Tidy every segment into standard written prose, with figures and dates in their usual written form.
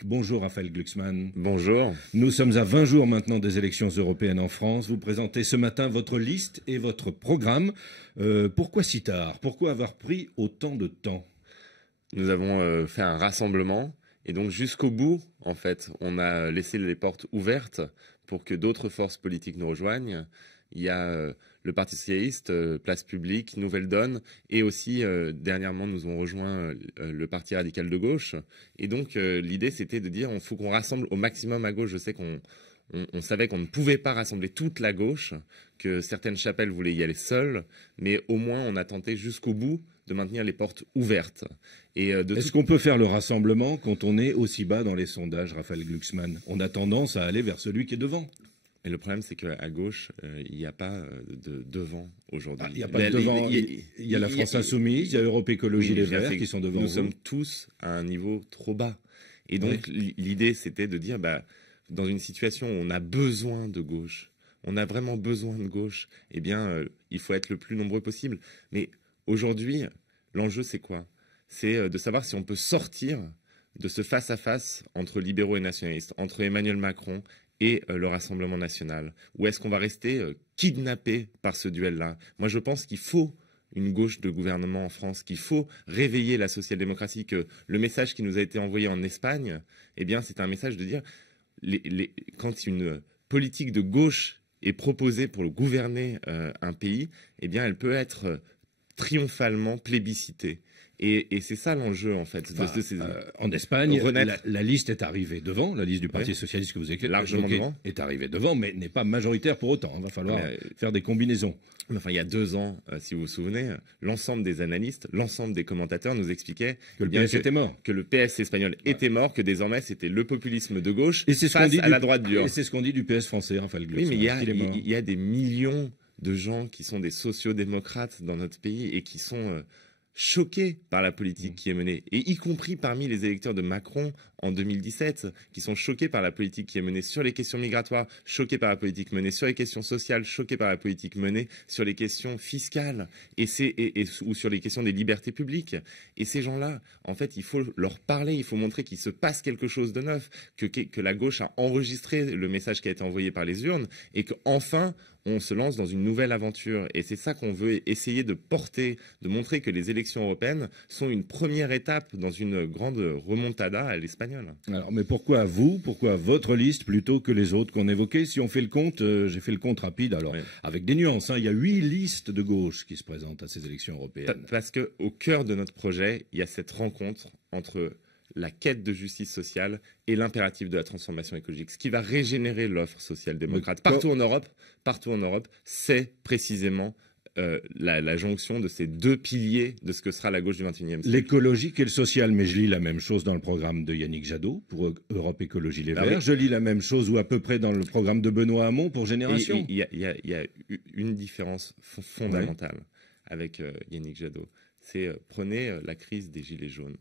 politique. Bonjour Raphaël Glucksmann. Bonjour. Nous sommes à 20 jours maintenant des élections européennes en France. Vous présentez ce matin votre liste et votre programme. Pourquoi si tard? Pourquoi avoir pris autant de temps? Nous avons fait un rassemblement et donc jusqu'au bout, en fait, on a laissé les portes ouvertes pour que d'autres forces politiques nous rejoignent. Il y a le Parti socialiste, Place publique, Nouvelle Donne, et aussi dernièrement nous avons rejoint le Parti radical de gauche. Et donc l'idée c'était de dire il faut qu'on rassemble au maximum à gauche. Je sais qu'on savait qu'on ne pouvait pas rassembler toute la gauche, que certaines chapelles voulaient y aller seules, mais au moins on a tenté jusqu'au bout de maintenir les portes ouvertes. Est-ce qu'on peut faire le rassemblement quand on est aussi bas dans les sondages, Raphaël Glucksmann? On a tendance à aller vers celui qui est devant. Et le problème, c'est qu'à gauche, il n'y a pas de devant aujourd'hui. Il n'y a pas de devant. Il y a la France Insoumise, il y a Europe Écologie Les Verts qui sont devant. Nous sommes tous à un niveau trop bas. Et donc, l'idée, c'était de dire, dans une situation où on a besoin de gauche, on a vraiment besoin de gauche, eh bien, il faut être le plus nombreux possible. Mais aujourd'hui, l'enjeu, c'est quoi? C'est de savoir si on peut sortir de ce face-à-face entre libéraux et nationalistes, entre Emmanuel Macron et le Rassemblement national. Ou est-ce qu'on va rester kidnappé par ce duel-là? Moi, je pense qu'il faut une gauche de gouvernement en France, qu'il faut réveiller la social-démocratie, que le message qui nous a été envoyé en Espagne, eh bien, c'est un message de dire quand une politique de gauche est proposée pour gouverner un pays, eh bien, elle peut être triomphalement plébiscitée. Et c'est ça l'enjeu, en fait. En Espagne, la liste est arrivée devant, la liste du Parti socialiste que vous évoquez, largement devant, est arrivée devant, mais n'est pas majoritaire pour autant. Il va falloir faire des combinaisons. Enfin, il y a 2 ans, si vous vous souvenez, l'ensemble des analystes, l'ensemble des commentateurs nous expliquaient que le PS était mort. Que le PS espagnol était mort, que désormais c'était le populisme de gauche face à la droite dure. Et c'est ce qu'on dit du PS français, Raphaël Glucksmann. Oui, mais il y a des millions de gens qui sont des sociodémocrates dans notre pays et qui sont choqués par la politique qui est menée, et y compris parmi les électeurs de Macron en 2017, qui sont choqués par la politique qui est menée sur les questions migratoires, choqués par la politique menée sur les questions sociales, choqués par la politique menée sur les questions fiscales ou sur les questions des libertés publiques. Et ces gens-là, en fait, il faut leur parler, il faut montrer qu'il se passe quelque chose de neuf, que la gauche a enregistré le message qui a été envoyé par les urnes, et qu'enfin, on se lance dans une nouvelle aventure. Et c'est ça qu'on veut essayer de porter, de montrer que les élections européennes sont une première étape dans une grande remontada à l'espagnol. Alors, mais pourquoi vous, pourquoi votre liste plutôt que les autres qu'on évoquait? Si on fait le compte, j'ai fait le compte rapide, alors avec des nuances, il y a 8 listes de gauche qui se présentent à ces élections européennes. Parce qu'au cœur de notre projet, il y a cette rencontre entre la quête de justice sociale et l'impératif de la transformation écologique. Ce qui va régénérer l'offre social-démocrate partout en Europe, c'est précisément la jonction de ces 2 piliers de ce que sera la gauche du XXIe siècle. L'écologique et le social, mais je lis la même chose dans le programme de Yannick Jadot pour Europe Écologie Les Verts. Je lis la même chose ou à peu près dans le programme de Benoît Hamon pour Génération. Il y a une différence fondamentale avec Yannick Jadot. C'est prenez la crise des Gilets jaunes.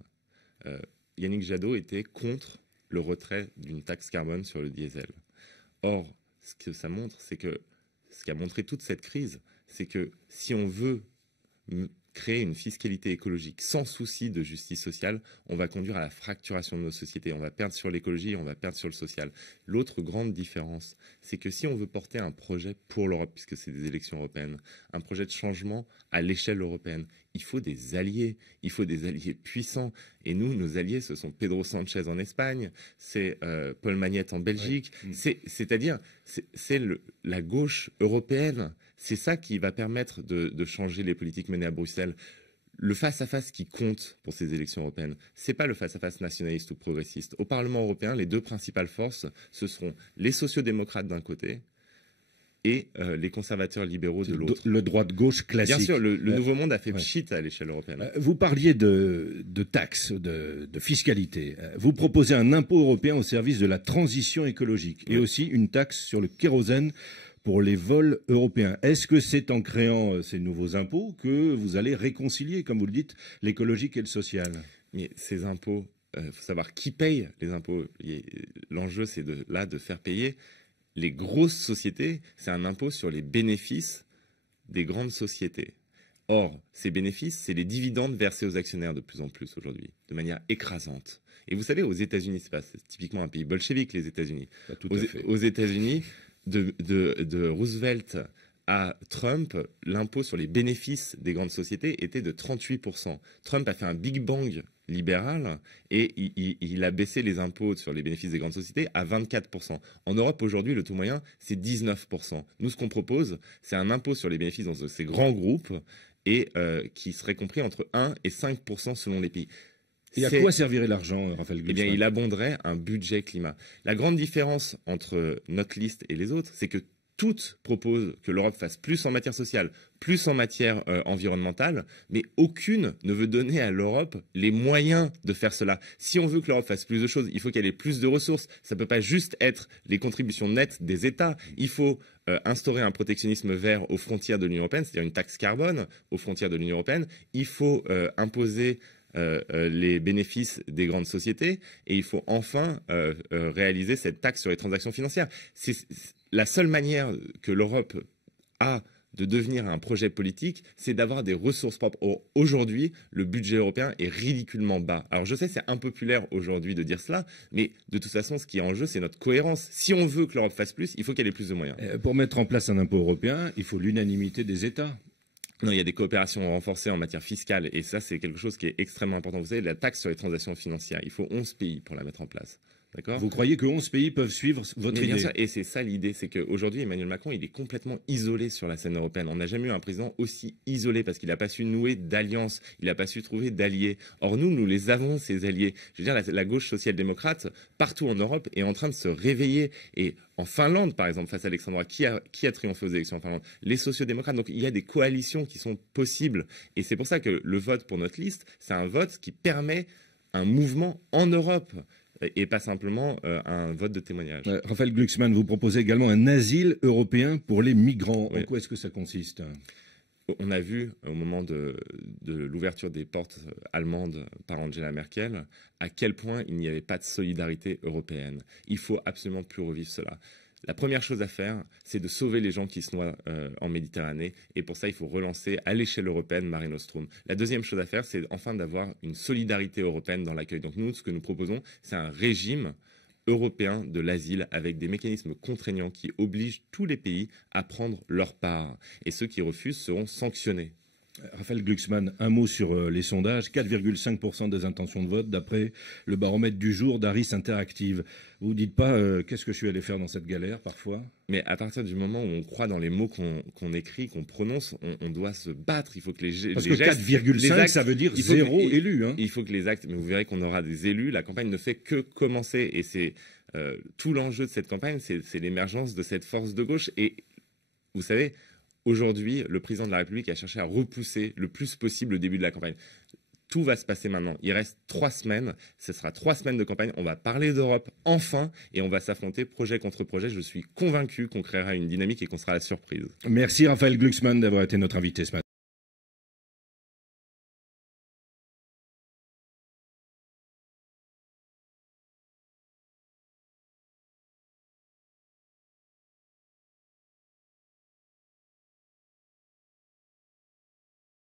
Yannick Jadot était contre le retrait d'une taxe carbone sur le diesel. Or, ce que ça montre, c'est que ce qui a montré toute cette crise, c'est que si on veut créer une fiscalité écologique sans souci de justice sociale, on va conduire à la fracturation de nos sociétés. On va perdre sur l'écologie et on va perdre sur le social. L'autre grande différence, c'est que si on veut porter un projet pour l'Europe, puisque c'est des élections européennes, un projet de changement à l'échelle européenne, il faut des alliés. Il faut des alliés puissants. Et nous, nos alliés, ce sont Pedro Sanchez en Espagne, c'est Paul Magnette en Belgique. C'est-à-dire, c'est la gauche européenne. C'est ça qui va permettre de changer les politiques menées à Bruxelles. Le face-à-face qui compte pour ces élections européennes, ce n'est pas le face-à-face nationaliste ou progressiste. Au Parlement européen, les 2 principales forces, ce seront les sociodémocrates d'un côté et les conservateurs libéraux de l'autre. Le droite-gauche classique. Bien sûr, le Nouveau Monde a fait pchit à l'échelle européenne. Vous parliez de taxes, de fiscalité. Vous proposez un impôt européen au service de la transition écologique et aussi une taxe sur le kérosène pour les vols européens. Est-ce que c'est en créant ces nouveaux impôts que vous allez réconcilier, comme vous le dites, l'écologique et le social? Mais ces impôts, faut savoir qui paye les impôts. L'enjeu, c'est de faire payer les grosses sociétés. C'est un impôt sur les bénéfices des grandes sociétés. Or, ces bénéfices, c'est les dividendes versés aux actionnaires de plus en plus aujourd'hui, de manière écrasante. Et vous savez, aux États-Unis, c'est typiquement un pays bolchevique, les États-Unis. Aux États-Unis, de Roosevelt à Trump, l'impôt sur les bénéfices des grandes sociétés était de 38%. Trump a fait un Big Bang libéral et il a baissé les impôts sur les bénéfices des grandes sociétés à 24%. En Europe, aujourd'hui, le taux moyen, c'est 19%. Nous, ce qu'on propose, c'est un impôt sur les bénéfices dans ces grands groupes et qui serait compris entre 1 et 5% selon les pays. Et à quoi servirait l'argent, Raphaël Glucksmann? Eh bien, il abonderait un budget climat. La grande différence entre notre liste et les autres, c'est que toutes proposent que l'Europe fasse plus en matière sociale, plus en matière environnementale, mais aucune ne veut donner à l'Europe les moyens de faire cela. Si on veut que l'Europe fasse plus de choses, il faut qu'elle ait plus de ressources. Ça ne peut pas juste être les contributions nettes des États. Il faut instaurer un protectionnisme vert aux frontières de l'Union européenne, c'est-à-dire une taxe carbone aux frontières de l'Union européenne. Il faut imposer les bénéfices des grandes sociétés et il faut enfin réaliser cette taxe sur les transactions financières. C'est la seule manière que l'Europe a de devenir un projet politique, c'est d'avoir des ressources propres. Aujourd'hui, le budget européen est ridiculement bas. Alors je sais, c'est impopulaire aujourd'hui de dire cela, mais de toute façon, ce qui est en jeu, c'est notre cohérence. Si on veut que l'Europe fasse plus, il faut qu'elle ait plus de moyens. Pour mettre en place un impôt européen, il faut l'unanimité des États. Non, il y a des coopérations renforcées en matière fiscale et ça, c'est quelque chose qui est extrêmement important. Vous savez, la taxe sur les transactions financières, il faut 11 pays pour la mettre en place. Vous croyez que 11 pays peuvent suivre votre idée? Bien sûr, et c'est ça l'idée, c'est qu'aujourd'hui, Emmanuel Macron, il est complètement isolé sur la scène européenne. On n'a jamais eu un président aussi isolé parce qu'il n'a pas su nouer d'alliances, il n'a pas su trouver d'alliés. Or, nous les avons, ces alliés. Je veux dire, la gauche social-démocrate, partout en Europe, est en train de se réveiller. Et en Finlande, par exemple, face à l'extrême droite, qui a triomphé aux élections en Finlande? Les sociaux-démocrates. Donc, il y a des coalitions qui sont possibles. Et c'est pour ça que le vote pour notre liste, c'est un vote qui permet un mouvement en Europe. Et pas simplement un vote de témoignage. Raphaël Glucksmann, vous proposez également un asile européen pour les migrants. Oui. En quoi est-ce que ça consiste? On a vu au moment de l'ouverture des portes allemandes par Angela Merkel à quel point il n'y avait pas de solidarité européenne. Il faut absolument plus revivre cela. La première chose à faire, c'est de sauver les gens qui se noient en Méditerranée. Et pour ça, il faut relancer à l'échelle européenne Mare Nostrum. La deuxième chose à faire, c'est enfin d'avoir une solidarité européenne dans l'accueil. Donc nous, ce que nous proposons, c'est un régime européen de l'asile avec des mécanismes contraignants qui obligent tous les pays à prendre leur part. Et ceux qui refusent seront sanctionnés. Raphaël Glucksmann, un mot sur les sondages. 4,5% des intentions de vote d'après le baromètre du jour d'Harris Interactive. Vous ne dites pas qu'est-ce que je suis allé faire dans cette galère parfois? Mais à partir du moment où on croit dans les mots qu'on écrit, qu'on prononce, on doit se battre. Il faut que Parce que 4,5, ça veut dire zéro élu. Hein. Il faut que les actes, mais vous verrez qu'on aura des élus. La campagne ne fait que commencer. Et c'est tout l'enjeu de cette campagne, c'est l'émergence de cette force de gauche. Et vous savez, aujourd'hui, le président de la République a cherché à repousser le plus possible le début de la campagne. Tout va se passer maintenant. Il reste 3 semaines. Ce sera 3 semaines de campagne. On va parler d'Europe enfin et on va s'affronter projet contre projet. Je suis convaincu qu'on créera une dynamique et qu'on sera à la surprise. Merci Raphaël Glucksmann d'avoir été notre invité ce matin.